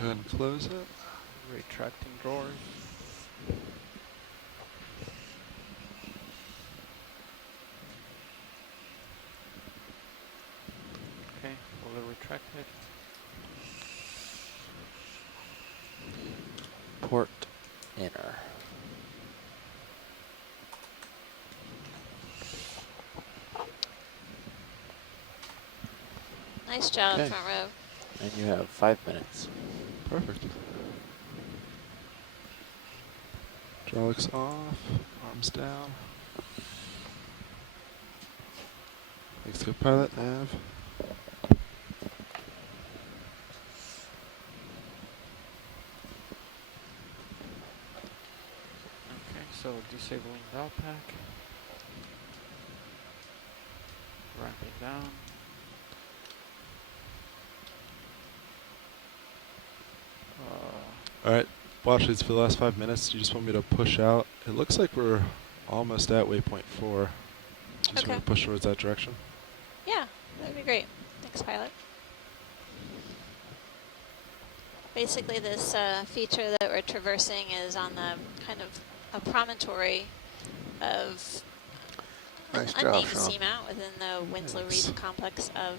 Go ahead and close it. Retracting drawers. Okay, fully retracted. Port inner. Nice job, Okay. front row. And you have 5 minutes. Perfect. Hydraulics off, arms down. Thanks, co-pilot, nav. Okay, so disabling valve pack. Ramping down. All right, watch these for the last 5 minutes. You just want me to push out. It looks like we're almost at waypoint 4. Just want me to push towards that direction. Yeah, that'd be great. Thanks, pilot. Basically, this feature that we're traversing is on the kind of a promontory of Nice an job, unnamed Sean. seamount within the Winslow Thanks. Reef complex of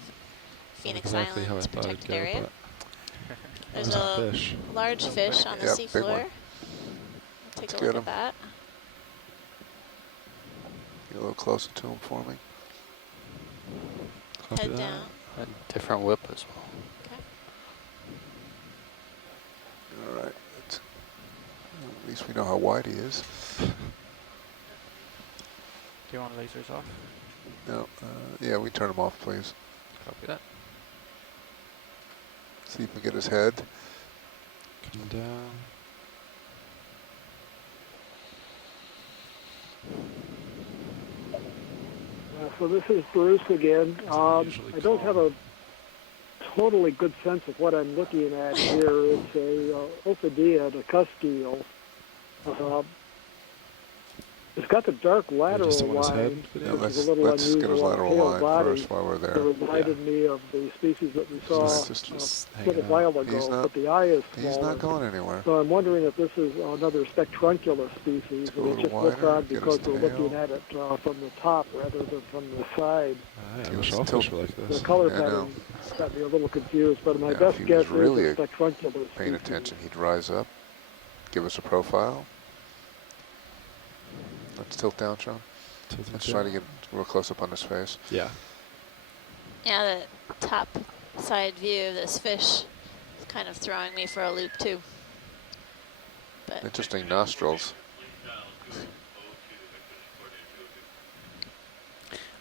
Phoenix exactly how I Island's thought it'd protected go, area. but There's there's a a fish. large fish on the Yep, big seafloor. one. We'll take Let's a get look him. at that. Get a little closer to him for me. Copy Head that. down. A different whip as well. Okay. All right. At least we know how wide he is. Do you want lasers off? No. Yeah, we turn him off, please. Copy that. See if we get his head. Come down. So this is Bruce again. Usually I don't have a totally good sense of what I'm looking at here. It's a Ophidia, a cuskeel. It's got the dark lateral just want his head? line, Yeah, which let's is a little let's get his unusual. lateral Tail line body. first while we're It there. reminded me of the species that we saw Just a hanging little out. while He's ago, not- but the eye is He's smaller. not going anywhere. So I'm wondering if this is another spectrunculus species, Let's go a and it little just looks wider, odd get because his we're looking tail. at it from the top rather than from the side. I Okay, wish let's all tilt. fish were like The this. color Yeah, I know. pattern got me a little confused, but my Yeah, best if he guess was really is a spectrunculus Paying species. attention, he'd rise up, give us a profile. Let's tilt down, Sean. Tilted Let's down. try to get real close up on his face. Yeah. Yeah, the top side view of this fish is kind of throwing me for a loop too. But Interesting nostrils.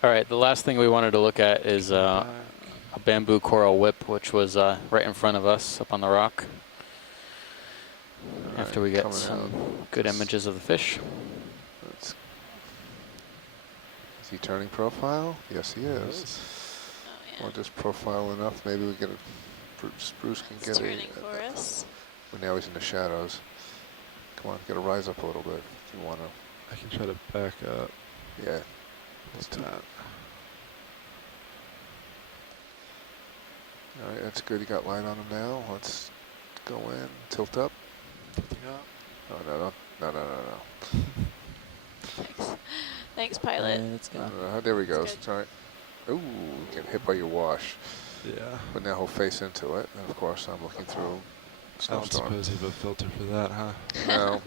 All right, the last thing we wanted to look at is a bamboo coral whip, which was right in front of us up on the rock. All After right, we get coming some out. good images of the fish. Let's- Is he turning profile? Yes, he is. oh, Or yeah, just profile enough. Maybe we get a Bruce can it's get turning a. for us. Well, now he's in the shadows. Come on, get a rise up a little bit if you want to. I can try to back up. Yeah. What's that? All right, that's good. You got light on him now. Let's go in, tilt up. Tilting up. No. Thanks, Thanks, pilot. Let's go. There we go. That's good. It's all right. Ooh, get hit by your wash. Yeah. But now he'll face into it. And of course, I'm looking through I don't snowstorm. suppose you have a filter for that, huh? No.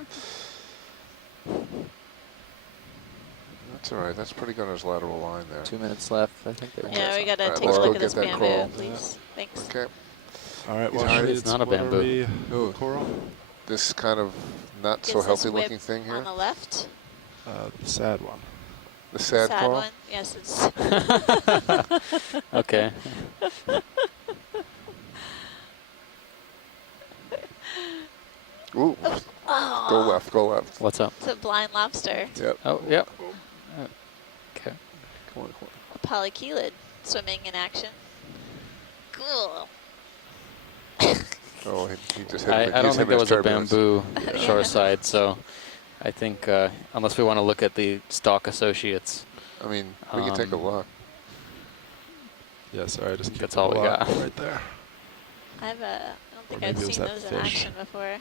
That's all right. That's pretty good on his lateral line there. 2 minutes left. I think they Yeah, we gotta All right, take let's a go look at get this that bamboo, coral. please. Thanks. Okay. All right, He's well, hiding. It's not a what are bamboo. we- Ooh. Coral? This kind of not so Is this healthy whip looking thing here. on the left. The sad one. The sad coral. one. Yes, it's. Okay. Ooh. Oh, Go left. Go left. What's up? it's a blind lobster. Yep. Oh, yep. Okay. Come on. A polychelid swimming in action. Cool. Oh, he just hit him. I don't he's think hit that his was a turbulence. bamboo Yeah. shoreside, so I think unless we want to look at the stock associates, I mean, we can take a look. Yeah, sorry, I just That's kicked all the we block got. right there. I don't think Or I've maybe it was seen that those in fish. action before.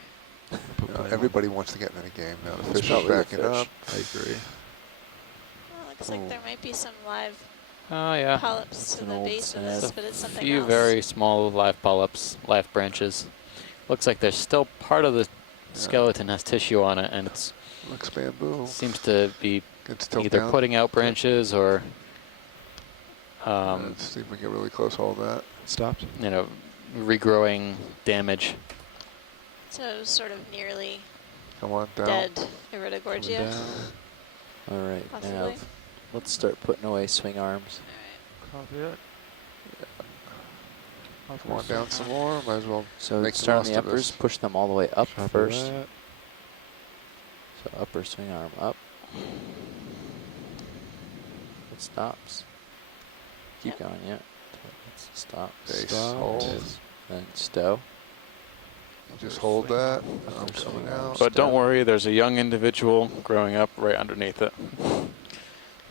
Put blame on- Everybody wants to get in the game now. The It's fish are probably the backing fish. up. I agree. Well, looks like there might be some live Oh yeah. polyps It's to an the old base of sad. this, but it's A something few else. very small live polyps, live branches. Looks like there's still part of the skeleton has tissue on it, and it Looks bamboo. seems to be It's tilt either down. putting out branches or, Let's see if we get really close. Hold that. Stopped. you know, regrowing damage. So sort of nearly Come on down. dead Coming Iridogorgia. down. All right, Possibly. now let's start putting away swing arms. Copy that. Come on down some more. Might as well. So Make the start on most the of uppers, this. push them all the way up Copy first. that. So upper swing arm up. It stops. Keep Yep. going, yeah. Let's stop. Base. Stop. Hold. And stow. Just hold that. I'm Upper swing coming arm. out. But don't Stow. worry, there's a young individual growing up right underneath it.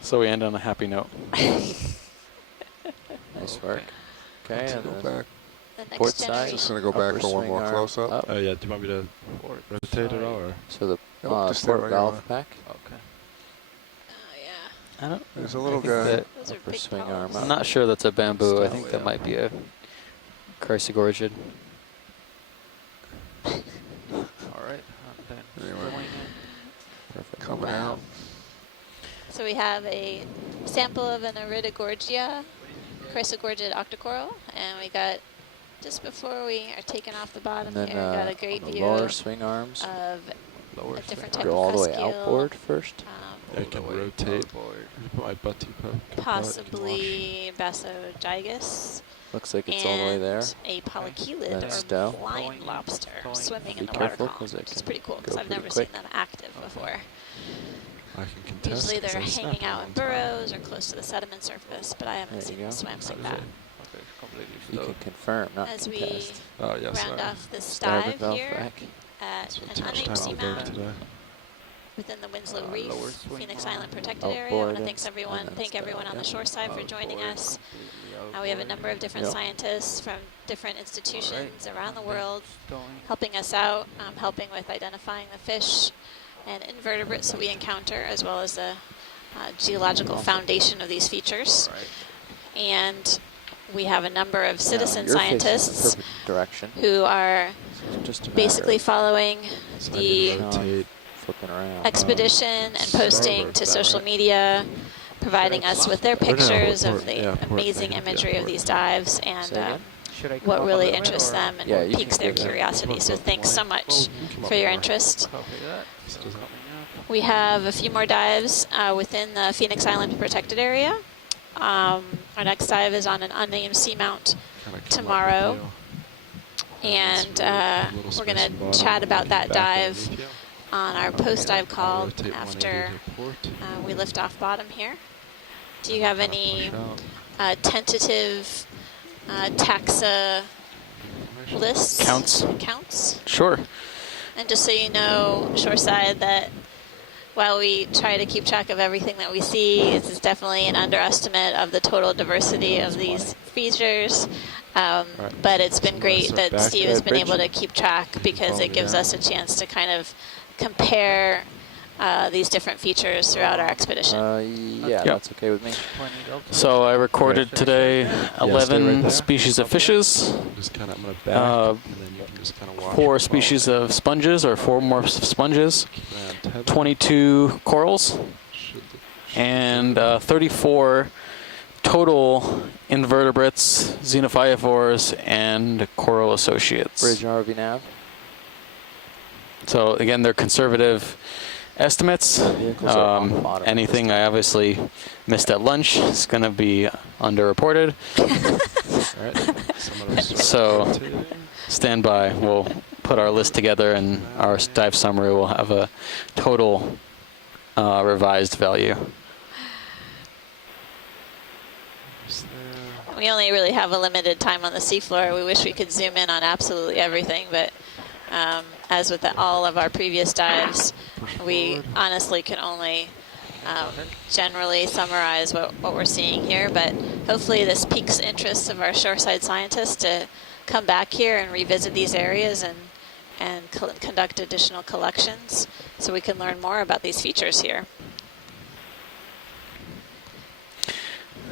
So we end on a happy note. Nice work. Okay, Let's and go then back. The port next side. generation. Just gonna go upper back for one swing more arm close up. up. Oh yeah, do you want me to Port rotate it all, or? So the Nope, just stay port where you valve are. pack. Okay. Oh yeah, I don't. There's a I little think guy. that- those are Upper big swing arm polyps. up. I'm not sure that's a bamboo. I Stow. think that might be a Chrysogorgid. All right. And then Anyway. filling in. Perfect. Coming out. So we have a sample of an Iridogorgia, Chrysogorgid octocoral, and we got, just before we are taken off the bottom And then here, got a great on the view lower of swing arms, Lower a different swing type go of all the way cuskeel. outboard first. I can rotate. You put my butt too Possibly Basogygus. Looks like it's all the way there. And a polychelid Then or stow. blind Going in, lobster going in. swimming Be in the careful, water 'cause column, it which is can pretty cool go because I've pretty never quick. seen them active before. I can contest. Usually 'cause they're I snapped hanging out one in time. burrows or close to the sediment surface, but I haven't There seen you them go. swim How like does that. it- Okay, completely You slow. can confirm, not As we contest. Oh yes. round off this Starboard dive valve here back. at That's what an too much unnamed time to go seamount today. within the Winslow Lower Reef, swing Phoenix arm. Island Protected Area. I want Outboard to and thank everyone, then thank everyone on the stow, shore side for joining Outboard, us. completely We have a outboard. number of different Yep. scientists from different institutions around the And then world stowing. helping us out, helping with identifying the fish and invertebrates that we encounter, as well as the geological foundation of these features. All right. And we have a number of Now, citizen you're facing the scientists perfect direction. who are So it's just a matter basically of following So I the can rotate. flipping around. expedition and posting starboard, to is that social right? media, providing us with their Or no, pictures port, of the yeah, port, amazing yeah, imagery of port. these dives Say and again? Should I come what up a really little bit, interests or- them and Yeah, what you piques can their do that. curiosity. So thanks so much Well, you come up for your more. interest. Copy that. This So doesn't- coming up. We have a few more dives within the Phoenix Island Protected Area. Our next dive is on an unnamed seamount, Kinda come up with tomorrow. you. and It's really a little we're space going in the to bottom, chat about that back dive underneath you. on our post-dive I'll call rotate 180 after to port. we lift off bottom here. Do you have Kinda any push out. tentative taxa lists? Counts? Sure. And just so you know, shoreside, that while we try to keep track of everything that we see, this is definitely an underestimate of the total diversity of these features. But it's been So great start that back Steve to has that been bridge. able to keep track because follow it me gives down. us a chance to kind of compare these different features throughout our expedition. Yeah, Yeah. that's okay with me. 20 delta. So I recorded today stay right 11 there. species of fishes, Just kind of, I'm gonna back, Uh, and then you can just kind of watch. 4 and follow species me. of sponges, or 4 morphs of sponges, Keep an eye on tether. 22 corals, Should- and 34 total invertebrates, xenophyophores, and coral associates. Bridge RV nav. So again, they're conservative estimates. Vehicles are on the bottom at Anything this I obviously missed at lunch is going to be underreported. All right. So I'm gonna start So- rotating. Stand by. We'll put our list together, and our dive summary will have a total revised value. Just there. We only really have a limited time on the seafloor. We wish we could zoom in on absolutely everything, but as with all of our previous dives, Push we forward. honestly can only generally summarize what we're seeing here, but hopefully this piques interest of our shoreside scientists to come back here and revisit these areas and conduct additional collections so we can learn more about these features here.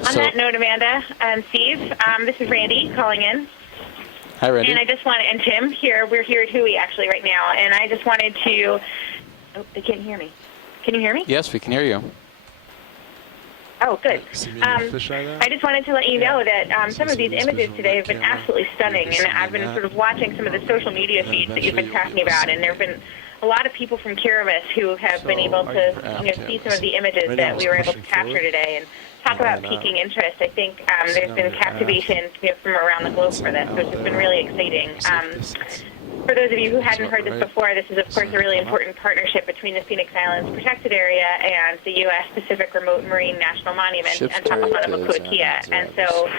On that note, Amanda and Steve, this is Randy calling in. Hi, Randy. And I just wanted, and Tim, we're here at Hui actually right now, and I just wanted to, oh, they can't hear me. Can you hear me? Yes, we can hear you. Oh, good. Fisheye there? I just wanted to let you know that some of these images today have been absolutely stunning, and I've been sort of watching some of the social media feeds that you've been talking about, and there have been a lot of people from Kiribati who have been able to see some of the images that we were able to capture today and talk about piquing interest. I think there's been captivation from around the globe for this, which has been really exciting. For those of you who hadn't heard this before, this is, of course, a really important partnership between the Phoenix Islands Protected Area and the U.S. Pacific Remote Marine National Monument and Papahānaumokuākea. And so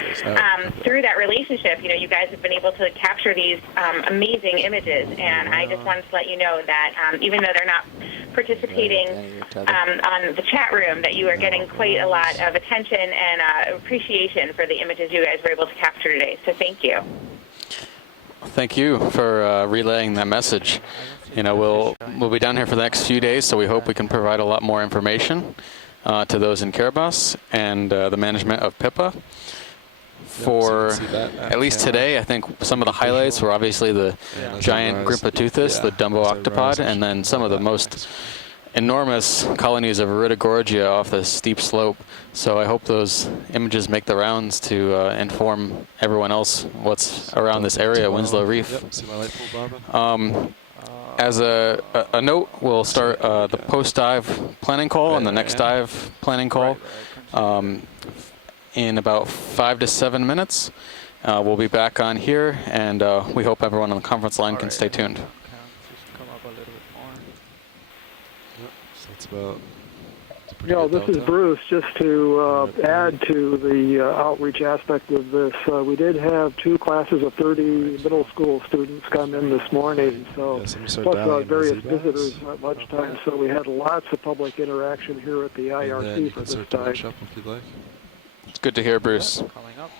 through that relationship, you guys have been able to capture these amazing images. And I just wanted to let you know that even though they're not participating on the chat room, that you are getting quite a lot of attention and appreciation for the images you guys were able to capture today. So thank you. Thank you for relaying that message. We'll be down here for the next few days, so we hope we can provide a lot more information to those in Kiribati and the management of PIPA. For at least today, I think some of the highlights were obviously the giant Grimpoteuthis, the Dumbo octopod, and then some of the most enormous colonies of Iridogorgia off the steep slope. So I hope those images make the rounds to inform everyone else what's around this area, Winslow Reef. Yep, see my light pole bobbing? As a note, we'll start the post-dive planning call and the next dive planning call in about 5 to 7 minutes. We'll be back on here, and we hope everyone on the conference line can stay tuned. This is Bruce. Just to add to the outreach aspect of this, we did have 2 classes of 30 middle school students come in this morning, so plus various visitors at lunchtime, so we had lots of public interaction here at the IRC for this time. It's good to hear, Bruce. Coming up.